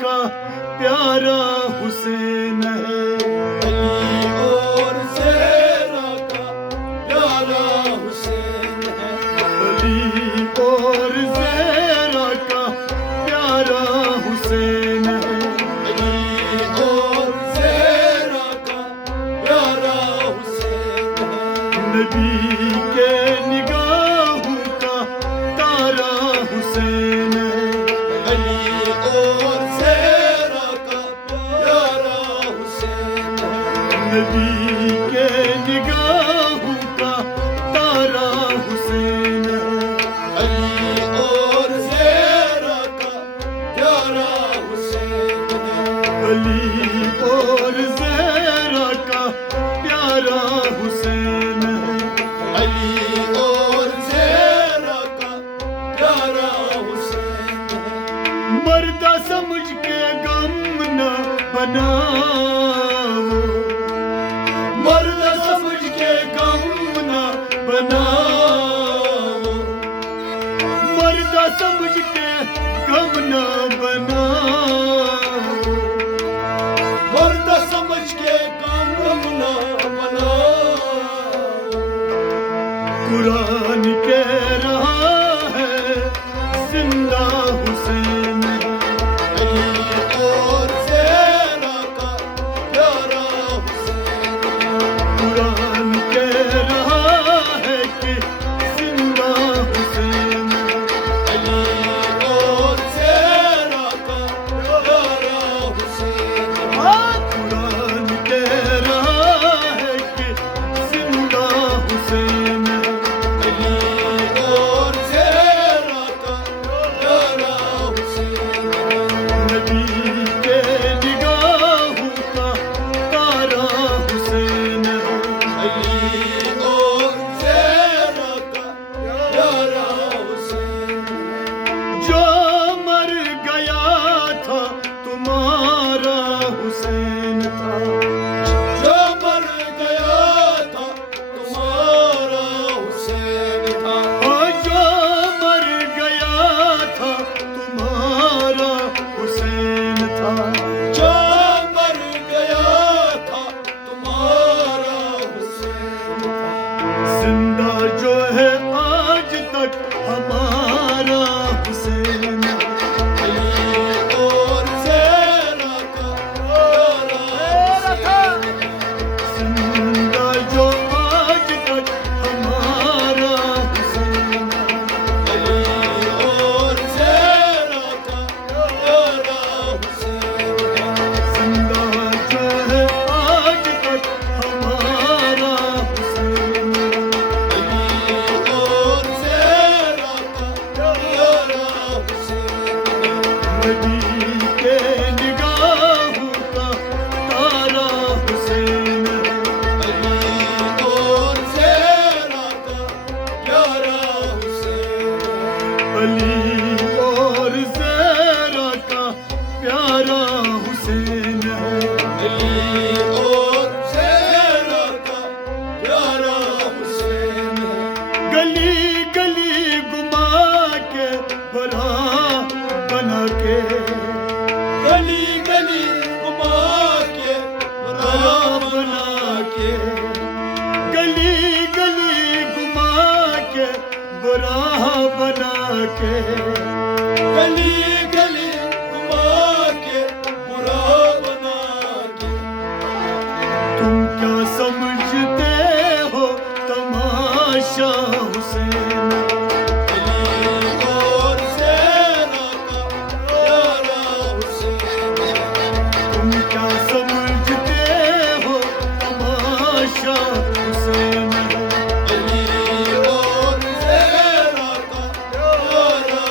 کا پیارا حسین ہے، علی اور زہرا کا پیارا حسین ہے، علی اور زہرا کا پیارا حسین ہے، علی اور زہرا کا پیارا حسین ہے، نبی کے نگاہوں کا تارا حسین ہے، علی اور زہرا کا پیارا حسین ہے، نبی کے نگاہوں کا تارا حسین ہے، علی اور زہرا کا پیارا حسین ہے، علی اور زہرا کا پیارا حسین ہے، علی اور زہرا کا پیارا حسین ہے، مردہ سمجھ کے غم نہ بناؤ، مردہ سمجھ کے غم نہ بناؤ، مردہ سمجھ کے غم نہ بناؤ، مردہ سمجھ کے غم نہ بناؤ، قرآن کہہ رہا ہے زندہ حسین ہے، علی اور زہرا کا پیارا حسین ہے، قرآن کہہ رہا ہے کہ زندہ حسین ہے، علی اور زہرا کا پیارا حسین ہے، قرآن کہہ رہا ہے کہ زندہ حسین ہے، علی اور زہرا کا پیارا حسین ہے، نبی کے نگاہوں کا تارا حسین ہے، علی اور زہرا کا پیارا حسین ہے، جو مر گیا تھا تمہارا حسین تھا، جو مر گیا تھا تمہارا حسین تھا، جو مر گیا تھا تمہارا حسین تھا، جو مر گیا تھا تمہارا حسین تھا، زندہ جو ہے آج تک ہمارا حسین ہے، علی اور زہرا کا پیارا حسین ہے، زندہ جو آج تک ہمارا حسین ہے، علی اور زہرا کا پیارا حسین ہے، زندہ جو ہے آج تک ہمارا حسین ہے، علی اور زہرا کا پیارا حسین ہے، نبی کے نگاہوں کا تارا حسین ہے، علی اور زہرا کا پیارا حسین ہے، علی اور زہرا کا پیارا حسین ہے، علی اور زہرا کا پیارا حسین ہے، گلی گلی گھما کے برا بنا کے، گلی گلی گھما کے برا بنا کے، گلی گلی گھما کے برا بنا کے، گلی گلی گھما کے برا بنا کے، تم کیا سمجھتے ہو تماشا حسین ہے، علی اور زہرا کا پیارا حسین ہے، تم کیا سمجھتے ہو تماشا حسین ہے، علی اور زہرا کا پیارا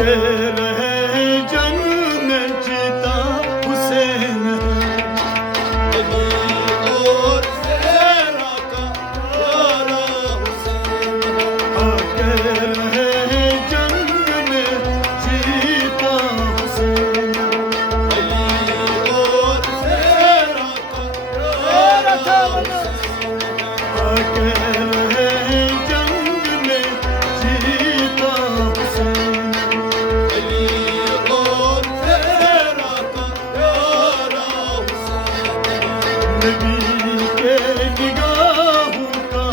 آگے رہے جنگ میں جیتا حسین علی اور زہرا کا پیارا حسین آگے رہے جنگ میں جیتا حسین علی اور زہرا کا پیارا حسین آگے رہے جنگ میں جیتا حسین علی اور زہرا کا پیارا حسین نبی کے نگاہوں کا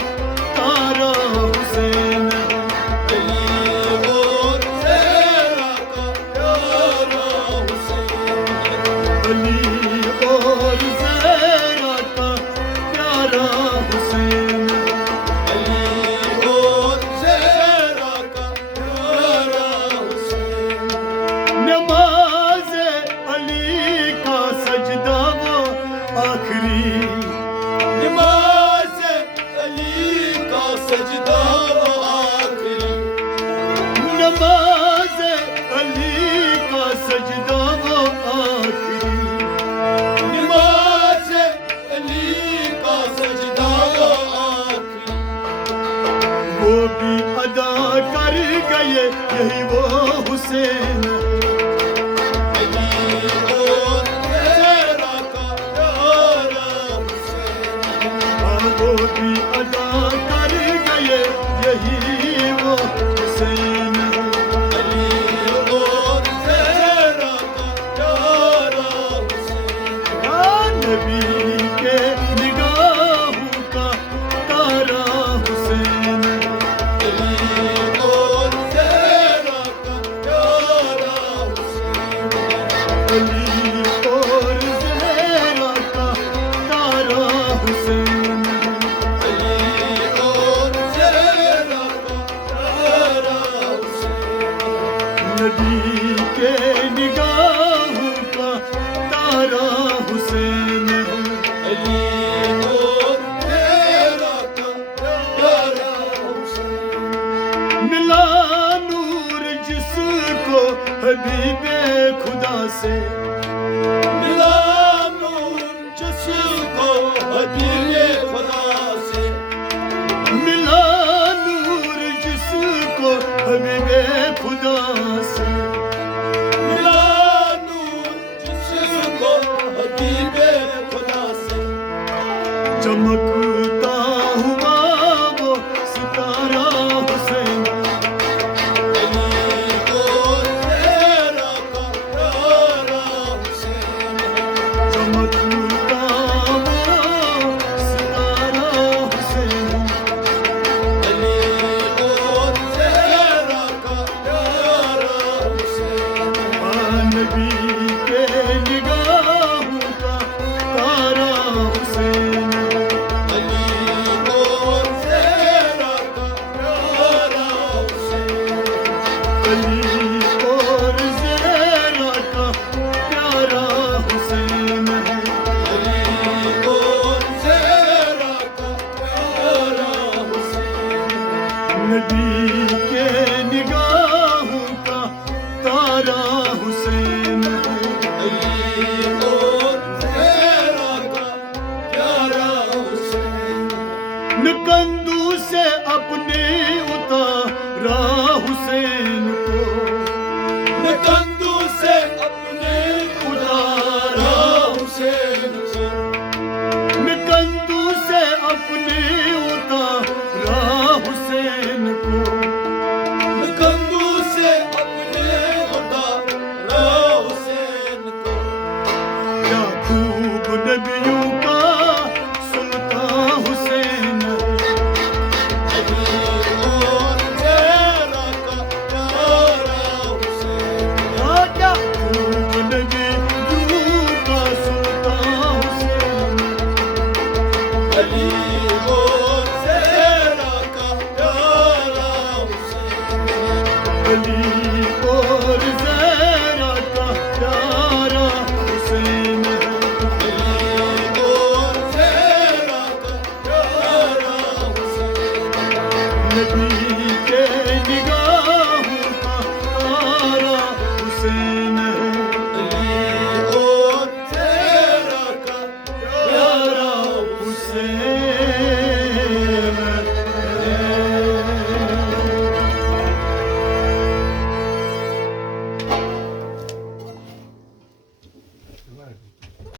تارا حسین علی اور زہرا کا پیارا حسین علی اور زہرا کا پیارا حسین علی اور زہرا کا پیارا حسین نماز علی کا سجدہ وہ آخری نماز علی کا سجدہ و آخری نماز علی کا سجدہ وہ آخری نماز علی کا سجدہ و آخری وہ بھی ادا کر گئے یہی وہ حسین علی اور زہرا کا پیارا حسین وہ بھی ادا کر گئے یہی وہ حسین علی اور زہرا کا پیارا حسین نبی کے نگاہوں کا تارا حسین علی اور زہرا کا پیارا حسین علی اور زہرا کا تارا حسین علی اور زہرا کا پیارا حسین نبی کے نگاہوں کا تارا حسین علی اور زہرا کا پیارا حسین ملا نور جس کو حبیب خدا سے ملا نور جس کو حبیب خدا سے ملا نور جس کو حبیب خدا سے ملا نور جس کو حبیب خدا سے چمکتا ہوا وہ ستارہ حسین علی اور زہرا کا پیارا حسین چمکتا ہوا ستارہ حسین علی اور زہرا کا پیارا حسین نبی کے نگاہوں کا تارا حسین علی اور زہرا کا پیارا حسین علی اور زہرا کا پیارا حسین علی اور زہرا کا پیارا حسین نبی کے نگاہوں کا تارا حسین علی اور زہرا کا پیارا حسین نکندو سے اپنے اتارا حسین کو نکندو سے اپنے اتارا حسین کو نکندو سے اپنے اتارا حسین کو نکندو سے اپنے اتارا حسین کو کیا خوب نبیوں کا سلطان حسین علی اور زہرا کا پیارا حسین کیا خوب نبیوں کا سلطان حسین علی اور زہرا کا پیارا حسین علی